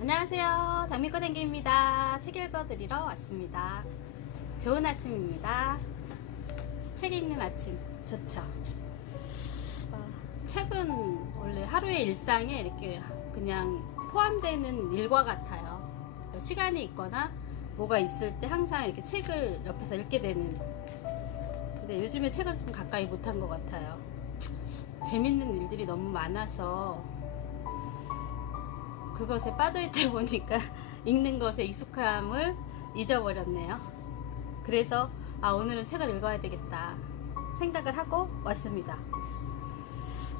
안녕하세요. 장미꽃 댕기입니다. 책 읽어드리러 왔습니다. 좋은 아침입니다. 책 읽는 아침 좋죠. 어, 책은 원래 하루의 일상에 이렇게 그냥 포함되는 일과 같아요. 그러니까 시간이 있거나 뭐가 있을 때 항상 이렇게 책을 옆에서 읽게 되는. 근데 요즘에 책을 좀 가까이 못한 것 같아요. 재밌는 일들이 너무 많아서 그것에 빠져있다 보니까 읽는 것에 익숙함을 잊어버렸네요. 그래서 아 오늘은 책을 읽어야 되겠다 생각을 하고 왔습니다.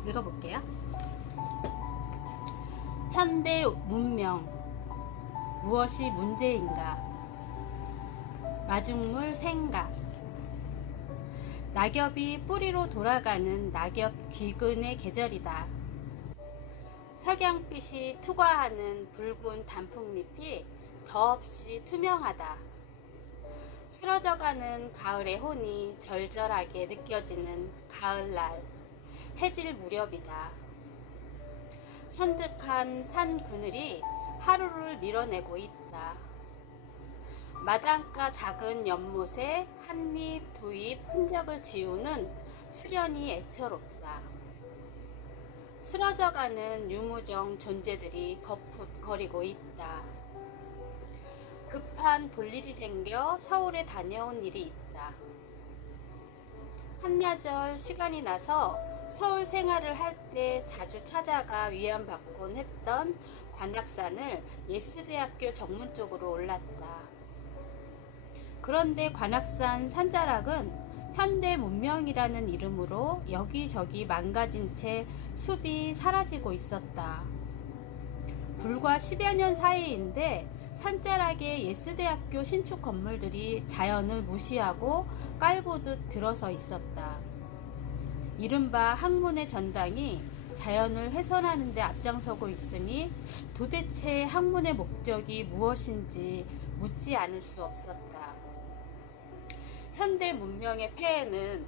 읽어볼게요. 현대 문명 무엇이 문제인가? 마중물 생각 낙엽이 뿌리로 돌아가는 낙엽 귀근의 계절이다. 석양빛이 투과하는 붉은 단풍잎이 더없이 투명하다. 쓰러져가는 가을의 혼이 절절하게 느껴지는 가을날, 해질 무렵이다. 선득한 산 그늘이 하루를 밀어내고 있다. 마당가 작은 연못에 한입, 두입 흔적을 지우는 수련이 애처롭다. 쓰러져가는 유무정 존재들이 거풋거리고 있다. 급한 볼일이 생겨 서울에 다녀온 일이 있다. 한야절 시간이 나서 서울 생활을 할 때 자주 찾아가 위안받곤 했던 관악산을 예스대학교 정문 쪽으로 올랐다. 그런데 관악산 산자락은 현대 문명이라는 이름으로 여기저기 망가진 채 숲이 사라지고 있었다. 불과 10여 년 사이인데 산자락에 예스대학교 신축 건물들이 자연을 무시하고 깔보듯 들어서 있었다. 이른바 학문의 전당이 자연을 훼손하는 데 앞장서고 있으니 도대체 학문의 목적이 무엇인지 묻지 않을 수 없었다. 현대 문명의 폐해는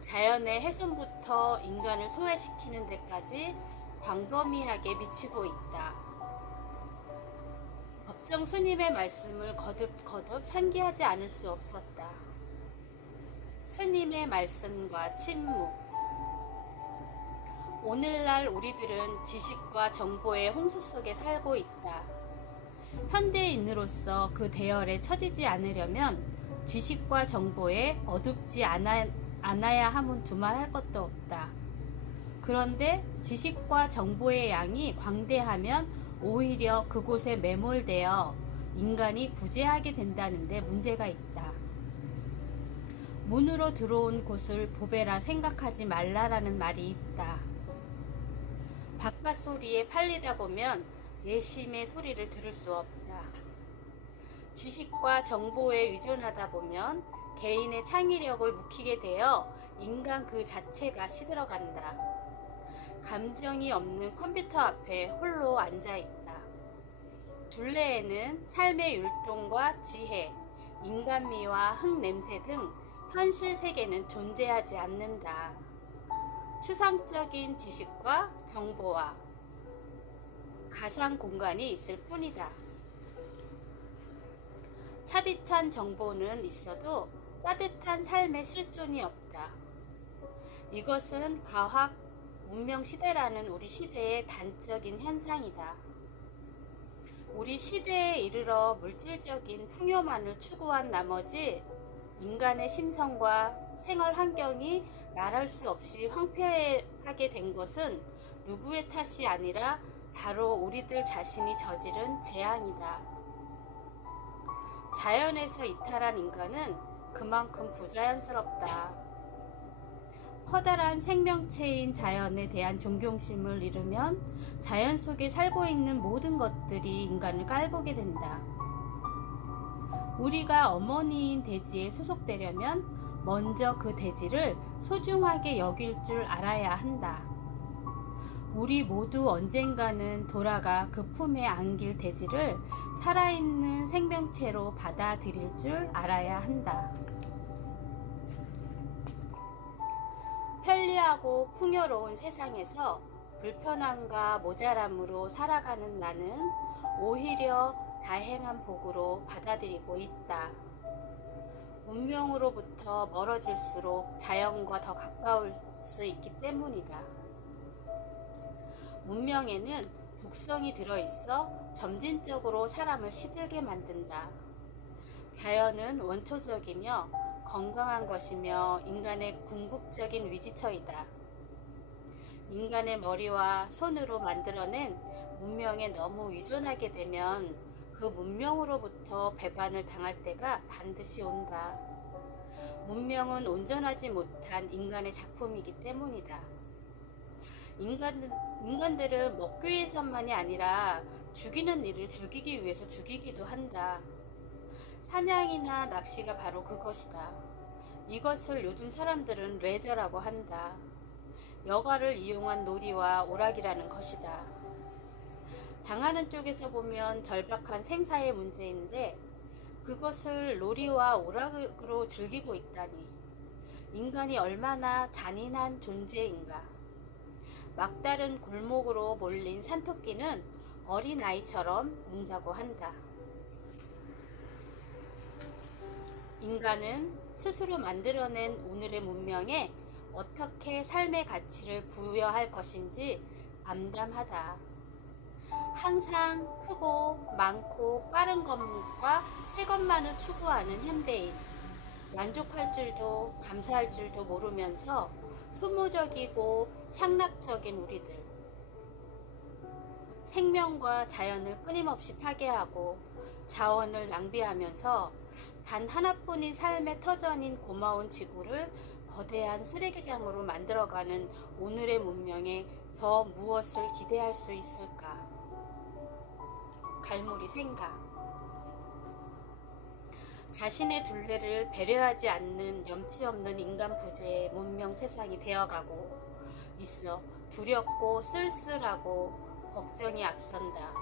자연의 훼손부터 인간을 소외시키는 데까지 광범위하게 미치고 있다. 법정 스님의 말씀을 거듭거듭 상기하지 않을 수 없었다. 스님의 말씀과 침묵. 오늘날 우리들은 지식과 정보의 홍수 속에 살고 있다. 현대인으로서 그 대열에 처지지 않으려면 지식과 정보에 어둡지 않아, 않아야 함은 두말할 것도 없다. 그런데 지식과 정보의 양이 광대하면 오히려 그곳에 매몰되어 인간이 부재하게 된다는데 문제가 있다. 문으로 들어온 곳을 보배라 생각하지 말라라는 말이 있다. 바깥 소리에 팔리다 보면 내심의 소리를 들을 수 없다. 지식과 정보에 의존하다 보면 개인의 창의력을 묵히게 되어 인간 그 자체가 시들어간다. 감정이 없는 컴퓨터 앞에 홀로 앉아 있다. 둘레에는 삶의 율동과 지혜, 인간미와 흙냄새 등 현실 세계는 존재하지 않는다. 추상적인 지식과 정보와 가상 공간이 있을 뿐이다. 차디찬 정보는 있어도 따뜻한 삶의 실존이 없다. 이것은 과학 문명 시대라는 우리 시대의 단적인 현상이다. 우리 시대에 이르러 물질적인 풍요만을 추구한 나머지 인간의 심성과 생활 환경이 말할 수 없이 황폐하게 된 것은 누구의 탓이 아니라 바로 우리들 자신이 저지른 재앙이다. 자연에서 이탈한 인간은 그만큼 부자연스럽다. 커다란 생명체인 자연에 대한 존경심을 잃으면 자연 속에 살고 있는 모든 것들이 인간을 깔보게 된다. 우리가 어머니인 대지에 소속되려면 먼저 그 대지를 소중하게 여길 줄 알아야 한다. 우리 모두 언젠가는 돌아가 그 품에 안길 대지를 살아있는 생명체로 받아들일 줄 알아야 한다. 편리하고 풍요로운 세상에서 불편함과 모자람으로 살아가는 나는 오히려 다행한 복으로 받아들이고 있다. 운명으로부터 멀어질수록 자연과 더 가까울 수 있기 때문이다. 문명에는 독성이 들어있어 점진적으로 사람을 시들게 만든다. 자연은 원초적이며 건강한 것이며 인간의 궁극적인 위지처이다. 인간의 머리와 손으로 만들어낸 문명에 너무 의존하게 되면 그 문명으로부터 배반을 당할 때가 반드시 온다. 문명은 온전하지 못한 인간의 작품이기 때문이다. 인간, 인간들은 먹기 위해서만이 아니라 죽이는 일을 죽이기 위해서 죽이기도 한다. 사냥이나 낚시가 바로 그것이다. 이것을 요즘 사람들은 레저라고 한다. 여가를 이용한 놀이와 오락이라는 것이다. 당하는 쪽에서 보면 절박한 생사의 문제인데 그것을 놀이와 오락으로 즐기고 있다니 인간이 얼마나 잔인한 존재인가. 막다른 골목으로 몰린 산토끼는 어린아이처럼 운다고 한다. 인간은 스스로 만들어낸 오늘의 문명에 어떻게 삶의 가치를 부여할 것인지 암담하다. 항상 크고 많고 빠른 것과 새 것만을 추구하는 현대인. 만족할 줄도 감사할 줄도 모르면서 소모적이고 향락적인 우리들. 생명과 자연을 끊임없이 파괴하고 자원을 낭비하면서 단 하나뿐인 삶의 터전인 고마운 지구를 거대한 쓰레기장으로 만들어가는 오늘의 문명에 더 무엇을 기대할 수 있을까? 갈무리 생각. 자신의 둘레를 배려하지 않는 염치 없는 인간 부재의 문명 세상이 되어가고 있어 두렵고 쓸쓸하고 걱정이 앞선다.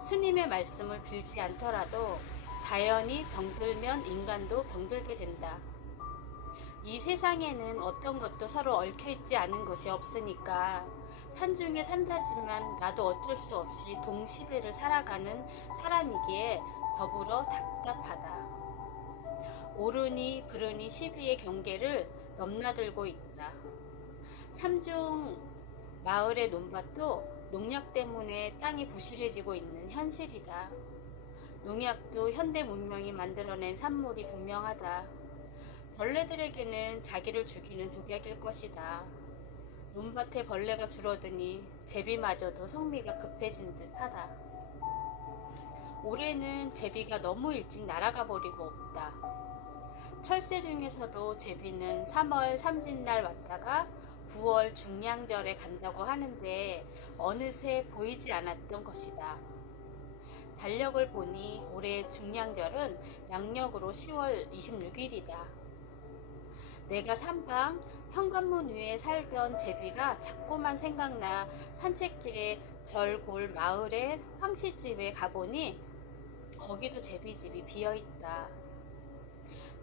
스님의 말씀을 빌지 않더라도 자연이 병들면 인간도 병들게 된다. 이 세상에는 어떤 것도 서로 얽혀있지 않은 것이 없으니까 산중에 산다지만 나도 어쩔 수 없이 동시대를 살아가는 사람이기에 더불어 답답하다. 옳으니 그르니 시비의 경계를 넘나들고 있다. 삼중 마을의 논밭도 농약 때문에 땅이 부실해지고 있는 현실이다. 농약도 현대 문명이 만들어낸 산물이 분명하다. 벌레들에게는 자기를 죽이는 독약일 것이다. 논밭에 벌레가 줄어드니 제비마저도 성미가 급해진 듯 하다. 올해는 제비가 너무 일찍 날아가 버리고 없다. 철새 중에서도 제비는 3월 삼진날 왔다가 9월 중량절에 간다고 하는데 어느새 보이지 않았던 것이다. 달력을 보니 올해 중량절은 양력으로 10월 26일이다. 내가 삼방 현관문 위에 살던 제비가 자꾸만 생각나 산책길에 절골 마을의 황씨집에 가보니 거기도 제비집이 비어있다.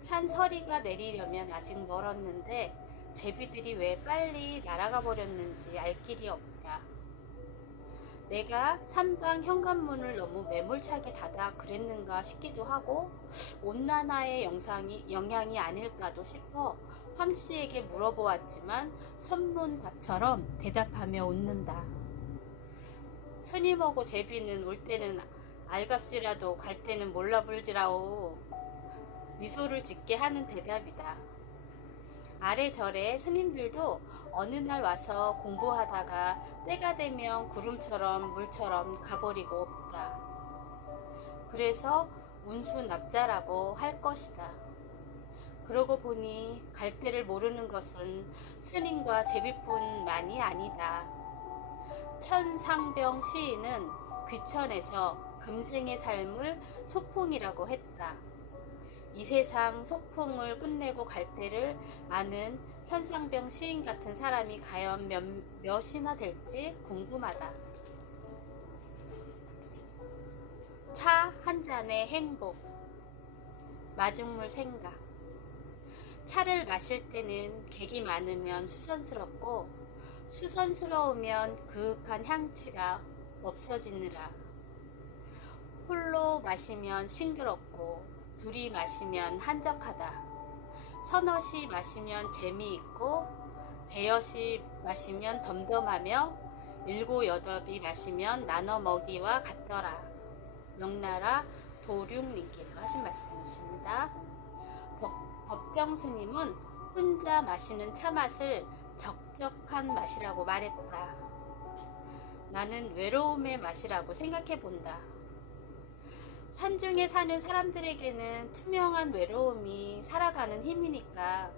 찬 서리가 내리려면 아직 멀었는데 제비들이 왜 빨리 날아가 버렸는지 알 길이 없다. 내가 삼방 현관문을 너무 매몰차게 닫아 그랬는가 싶기도 하고 온난화의 영상이, 영향이 아닐까도 싶어 황 씨에게 물어보았지만 선문답처럼 대답하며 웃는다. 스님하고 제비는 올 때는 알값이라도 갈 때는 몰라 불지라오. 미소를 짓게 하는 대답이다. 아래 절에 스님들도 어느 날 와서 공부하다가 때가 되면 구름처럼 물처럼 가버리고 없다. 그래서 운수 납자라고 할 것이다. 그러고 보니 갈 때를 모르는 것은 스님과 제비뿐만이 아니다. 천상병 시인은 귀천에서 금생의 삶을 소풍이라고 했다. 이 세상 소풍을 끝내고 갈 때를 아는 천상병 시인 같은 사람이 과연 몇, 몇이나 될지 궁금하다. 차 한 잔의 행복. 마중물 생각. 차를 마실 때는 객이 많으면 수선스럽고 수선스러우면 그윽한 향취가 없어지느라 홀로 마시면 싱그럽고 둘이 마시면 한적하다. 서너시 마시면 재미있고 대여시 마시면 덤덤하며 일곱 여덟이 마시면 나눠 먹이와 같더라. 명나라 도륙님께서 하신 말씀이십니다. 법, 법정 스님은 혼자 마시는 차 맛을 적적한 맛이라고 말했다. 나는 외로움의 맛이라고 생각해 본다. 산중에 사는 사람들에게는 투명한 외로움이 살아가는 힘이니까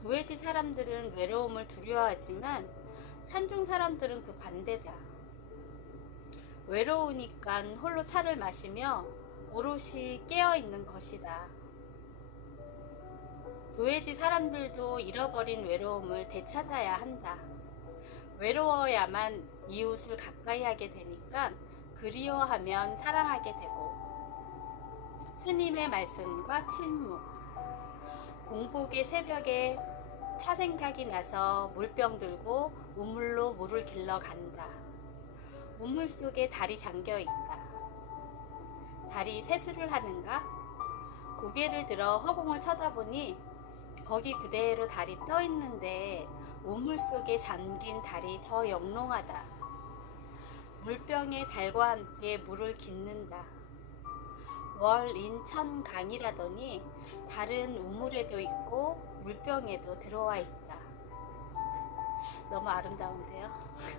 구해지 사람들은 외로움을 두려워하지만 산중 사람들은 그 반대다. 외로우니까 홀로 차를 마시며 오롯이 깨어 있는 것이다. 도해지 사람들도 잃어버린 외로움을 되찾아야 한다. 외로워야만 이웃을 가까이 하게 되니까 그리워하면 사랑하게 되고 스님의 말씀과 침묵 공복의 새벽에 차 생각이 나서 물병 들고 우물로 물을 길러 간다. 우물 속에 달이 잠겨 있다. 달이 세수를 하는가? 고개를 들어 허공을 쳐다보니 거기 그대로 달이 떠 있는데 우물 속에 잠긴 달이 더 영롱하다. 물병에 달과 함께 물을 깃는다. 월 인천 강이라더니 달은 우물에도 있고 물병에도 들어와 있다. 너무 아름다운데요.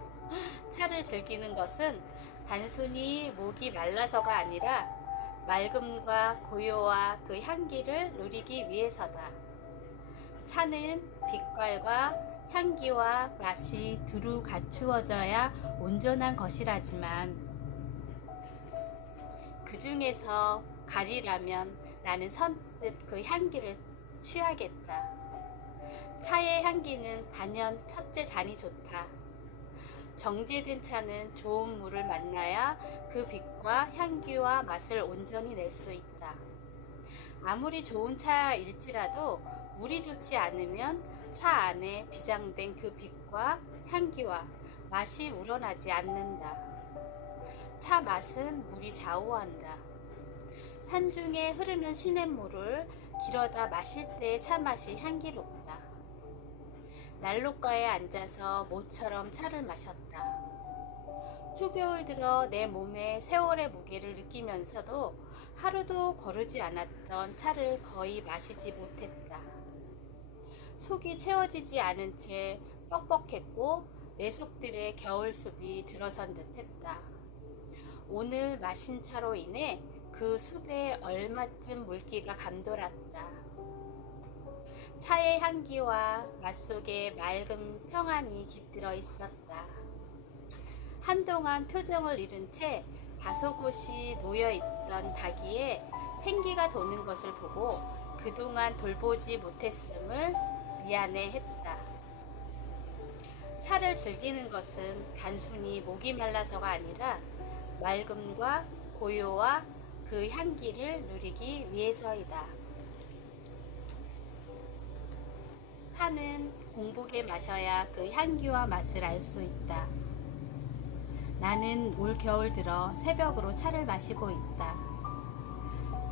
차를 즐기는 것은 단순히 목이 말라서가 아니라 맑음과 고요와 그 향기를 누리기 위해서다. 차는 빛깔과 향기와 맛이 두루 갖추어져야 온전한 것이라지만 그 중에서 가리라면 나는 선뜻 그 향기를 취하겠다. 차의 향기는 단연 첫째 잔이 좋다. 정제된 차는 좋은 물을 만나야 그 빛과 향기와 맛을 온전히 낼 수 있다. 아무리 좋은 차일지라도 물이 좋지 않으면 차 안에 비장된 그 빛과 향기와 맛이 우러나지 않는다. 차 맛은 물이 좌우한다. 산중에 흐르는 시냇물을 길어다 마실 때의 차 맛이 향기롭다. 난로가에 앉아서 모처럼 차를 마셨다. 초겨울 들어 내 몸에 세월의 무게를 느끼면서도 하루도 거르지 않았던 차를 거의 마시지 못했다. 속이 채워지지 않은 채 뻑뻑했고 내 속들의 겨울숲이 들어선 듯했다. 오늘 마신 차로 인해 그 숲에 얼마쯤 물기가 감돌았다. 차의 향기와 맛 속에 맑은 평안이 깃들어 있었다. 한동안 표정을 잃은 채 다소곳이 놓여 있던 닭이에 생기가 도는 것을 보고 그동안 돌보지 못했음을 미안해 했다. 차를 즐기는 것은 단순히 목이 말라서가 아니라 맑음과 고요와 그 향기를 누리기 위해서이다. 차는 공복에 마셔야 그 향기와 맛을 알 수 있다. 나는 올 겨울 들어 새벽으로 차를 마시고 있다.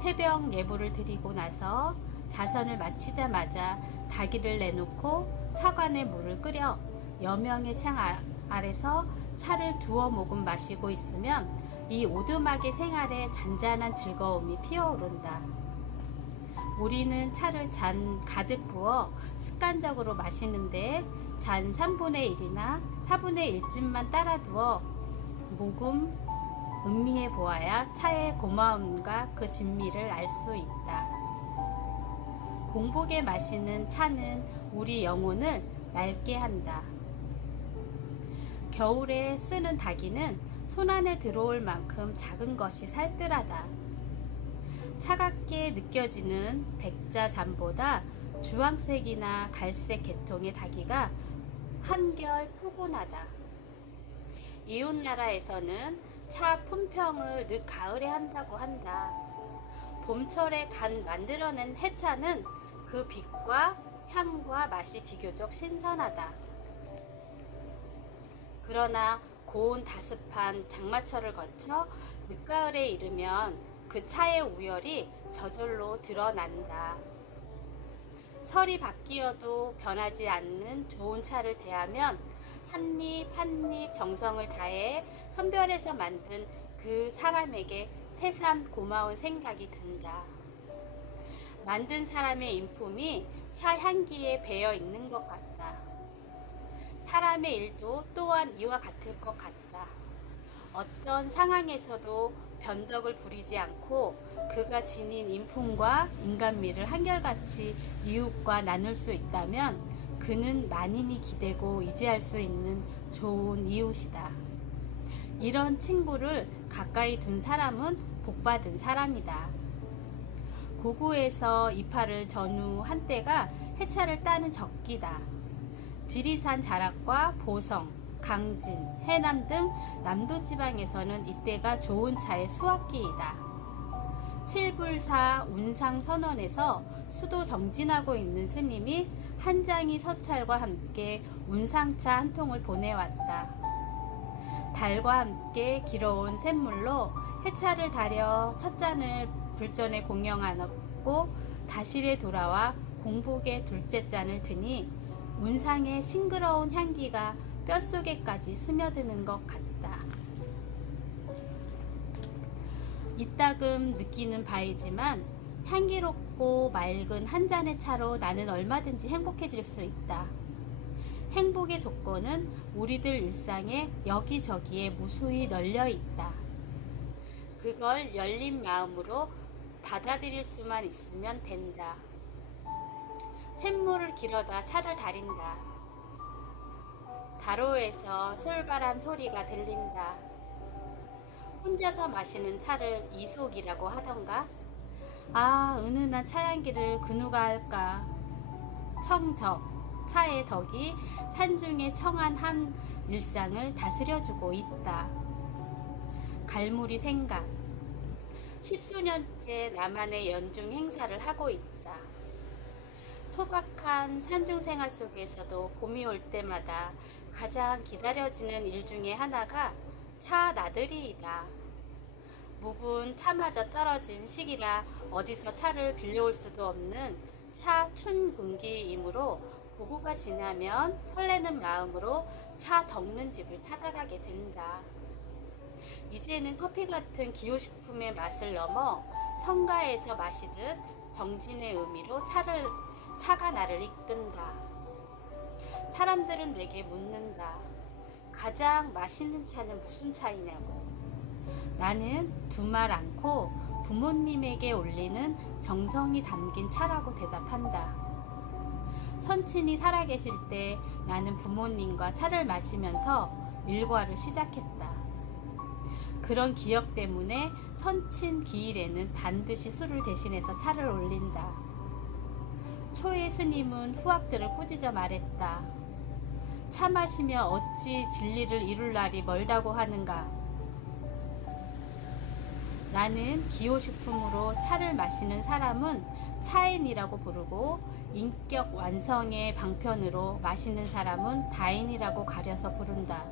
새벽 예불을 드리고 나서 자선을 마치자마자 다기를 내놓고 차관에 물을 끓여 여명의 창 아- 아래서 차를 두어 모금 마시고 있으면 이 오두막의 생활에 잔잔한 즐거움이 피어오른다. 우리는 차를 잔 가득 부어 습관적으로 마시는데 잔 3분의 1이나 4분의 1쯤만 따라 두어 모금 음미해 보아야 차의 고마움과 그 진미를 알 수 있다. 공복에 마시는 차는 우리 영혼을 맑게 한다. 겨울에 쓰는 닭이는 손 안에 들어올 만큼 작은 것이 살뜰하다. 차갑게 느껴지는 백자 잠보다 주황색이나 갈색 계통의 닭이가 한결 푸근하다. 이웃 나라에서는 차 품평을 늦 가을에 한다고 한다. 봄철에 간 만들어낸 해차는 그 빛과 향과 맛이 비교적 신선하다. 그러나 고온 다습한 장마철을 거쳐 늦가을에 이르면 그 차의 우열이 저절로 드러난다. 철이 바뀌어도 변하지 않는 좋은 차를 대하면 한 입 한 입 정성을 다해 선별해서 만든 그 사람에게 새삼 고마운 생각이 든다. 만든 사람의 인품이 차 향기에 배어 있는 것 같다. 사람의 일도 또한 이와 같을 것 같다. 어떤 상황에서도 변덕을 부리지 않고 그가 지닌 인품과 인간미를 한결같이 이웃과 나눌 수 있다면 그는 만인이 기대고 의지할 수 있는 좋은 이웃이다. 이런 친구를 가까이 둔 사람은 복받은 사람이다. 고구에서 이파를 전후 한때가 해차를 따는 적기다. 지리산 자락과 보성, 강진, 해남 등 남도 지방에서는 이때가 좋은 차의 수확기이다. 칠불사 운상 선원에서 수도 정진하고 있는 스님이 한 장이 서찰과 함께 운상차 한 통을 보내왔다. 달과 함께 길어온 샘물로 해차를 달여 첫 잔을 불전에 공영하고 다실에 돌아와 공복의 둘째 잔을 드니 운상의 싱그러운 향기가 뼛속에까지 스며드는 것 같다. 이따금 느끼는 바이지만 향기롭고 맑은 한 잔의 차로 나는 얼마든지 행복해질 수 있다. 행복의 조건은 우리들 일상에 여기저기에 무수히 널려 있다. 그걸 열린 마음으로 받아들일 수만 있으면 된다. 샘물을 길어다 차를 다린다. 다로에서 솔바람 소리가 들린다. 혼자서 마시는 차를 이속이라고 하던가? 아, 은은한 차향기를 그 누가 할까? 청적, 차의 덕이 산중의 청한 한 일상을 다스려주고 있다. 갈무리 생각. 십수년째 나만의 연중 행사를 하고 있다. 소박한 산중 생활 속에서도 봄이 올 때마다 가장 기다려지는 일 중에 하나가 차 나들이이다. 묵은 차마저 떨어진 시기라 어디서 차를 빌려올 수도 없는 차 춘근기이므로 고구가 지나면 설레는 마음으로 차 덕는 집을 찾아가게 된다. 이제는 커피 같은 기호식품의 맛을 넘어 성가에서 마시듯 정진의 의미로 차를 차가 나를 이끈다. 사람들은 내게 묻는다. 가장 맛있는 차는 무슨 차이냐고. 나는 두 말 않고 부모님에게 올리는 정성이 담긴 차라고 대답한다. 선친이 살아계실 때 나는 부모님과 차를 마시면서 일과를 시작했다. 그런 기억 때문에 선친 기일에는 반드시 술을 대신해서 차를 올린다. 초의 스님은 후학들을 꾸짖어 말했다. 차 마시며 어찌 진리를 이룰 날이 멀다고 하는가? 나는 기호식품으로 차를 마시는 사람은 차인이라고 부르고 인격 완성의 방편으로 마시는 사람은 다인이라고 가려서 부른다.